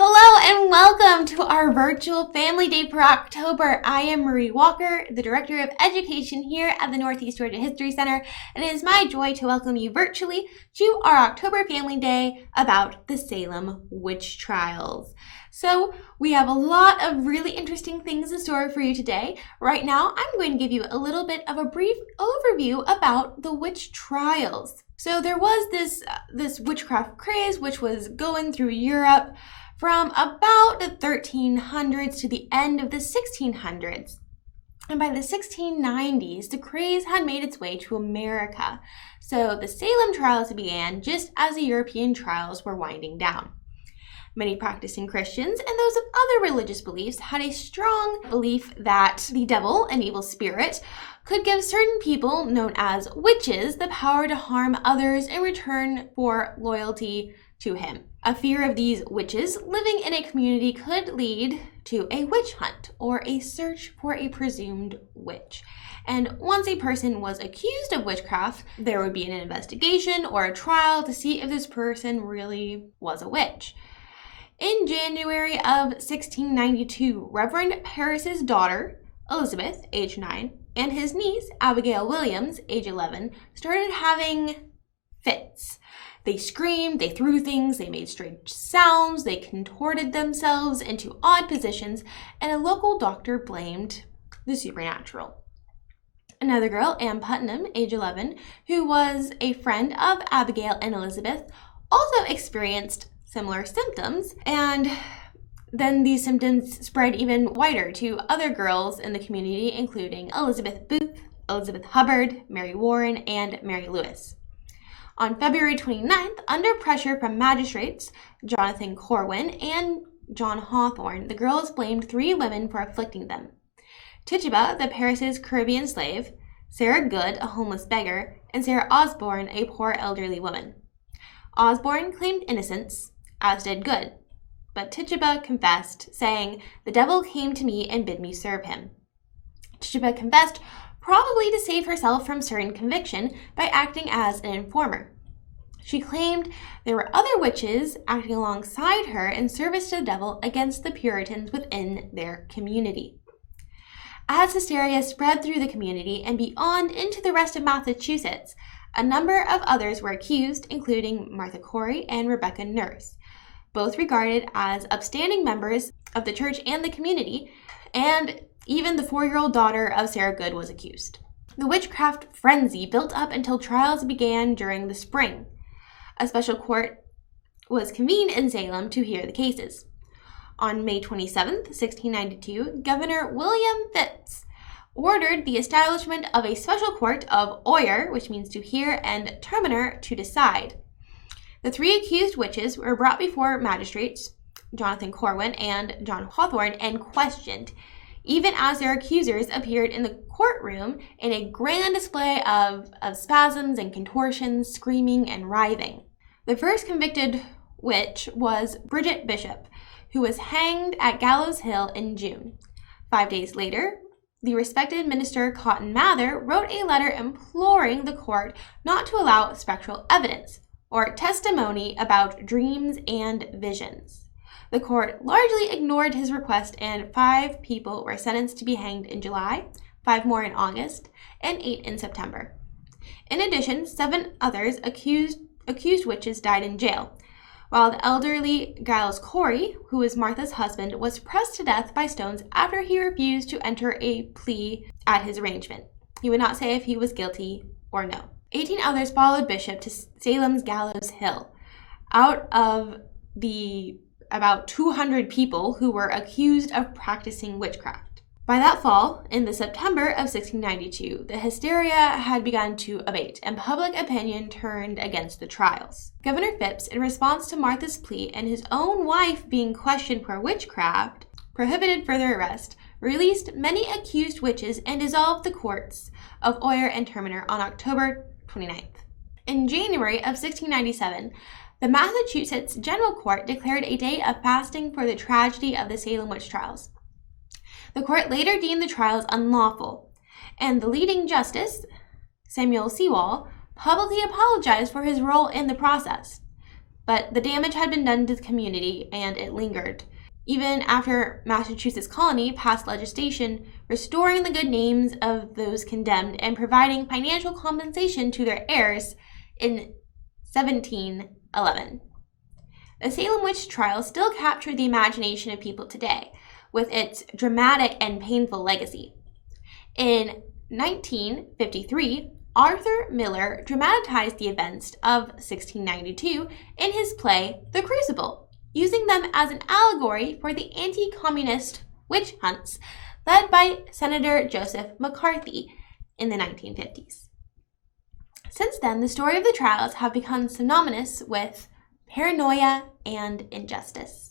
Hello and welcome to our virtual Family Day for October. I am Marie Walker, the Director of Education here at the Northeast Georgia History Center, and it is my joy to welcome you virtually to our October Family Day about the Salem Witch Trials. So we have a lot of really interesting things in store for you today. Right now, I'm going to give you a little bit of a brief overview about the witch trials. So there was this witchcraft craze which was going through Europe from about the 1300s to the end of the 1600s. And by the 1690s, the craze had made its way to America. So the Salem trials began just as the European trials were winding down. Many practicing Christians and those of other religious beliefs had a strong belief that the devil, an evil spirit, could give certain people, known as witches, the power to harm others in return for loyalty to him. A fear of these witches living in a community could lead to a witch hunt, or a search for a presumed witch. And once a person was accused of witchcraft, there would be an investigation or a trial to see if this person really was a witch. In January of 1692, Reverend Parris's daughter, Elizabeth, age 9, and his niece, Abigail Williams, age 11, started having fits. They screamed, they threw things, they made strange sounds, they contorted themselves into odd positions, and a local doctor blamed the supernatural. Another girl, Anne Putnam, age 11, who was a friend of Abigail and Elizabeth, also experienced similar symptoms, and then these symptoms spread even wider to other girls in the community, including Elizabeth Booth, Elizabeth Hubbard, Mary Warren, and Mary Lewis. On February 29th, under pressure from magistrates Jonathan Corwin and John Hawthorne, the girls blamed 3 women for afflicting them: Tituba, the Parris' Caribbean slave; Sarah Good, a homeless beggar; and Sarah Osborne, a poor elderly woman. Osborne claimed innocence, as did Good, but Tituba confessed, saying, "The devil came to me and bid me serve him." Tituba confessed probably to save herself from certain conviction by acting as an informer. She claimed there were other witches acting alongside her in service to the devil against the Puritans within their community. As hysteria spread through the community and beyond into the rest of Massachusetts, a number of others were accused, including Martha Corey and Rebecca Nurse, both regarded as upstanding members of the church and the community, and even the 4-year-old daughter of Sarah Good was accused. The witchcraft frenzy built up until trials began during the spring. A special court was convened in Salem to hear the cases. On May 27, 1692, Governor William Phips ordered the establishment of a special court of oyer, which means to hear, and terminer, to decide. The 3 accused witches were brought before magistrates, Jonathan Corwin and John Hawthorne, and questioned, even as their accusers appeared in the courtroom in a grand display of spasms and contortions, screaming and writhing. The first convicted witch was Bridget Bishop, who was hanged at Gallows Hill in June. 5 days later, the respected minister Cotton Mather wrote a letter imploring the court not to allow spectral evidence, or testimony about dreams and visions. The court largely ignored his request, and 5 people were sentenced to be hanged in July, 5 more in August, and 8 in September. In addition, 7 others accused witches died in jail, while the elderly Giles Corey, who was Martha's husband, was pressed to death by stones after he refused to enter a plea at his arraignment. He would not say if he was guilty or no. 18 others followed Bishop to Salem's Gallows Hill, out of the about 200 people who were accused of practicing witchcraft. By that fall, in the September of 1692, the hysteria had begun to abate, and public opinion turned against the trials. Governor Phips, in response to Martha's plea and his own wife being questioned for witchcraft, prohibited further arrest, released many accused witches, and dissolved the courts of oyer and terminer on October 29th. In January of 1697, the Massachusetts General Court declared a day of fasting for the tragedy of the Salem Witch Trials. The court later deemed the trials unlawful, and the leading justice, Samuel Sewall, publicly apologized for his role in the process. but the damage had been done to the community and it lingered. Even after Massachusetts colony passed legislation restoring the good names of those condemned and providing financial compensation to their heirs in 1711. The Salem Witch Trials still capture the imagination of people today, with its dramatic and painful legacy. In 1953, Arthur Miller dramatized the events of 1692 in his play The Crucible, using them as an allegory for the anti-communist witch hunts led by Senator Joseph McCarthy in the 1950s. Since then, the story of the trials have become synonymous with paranoia and injustice.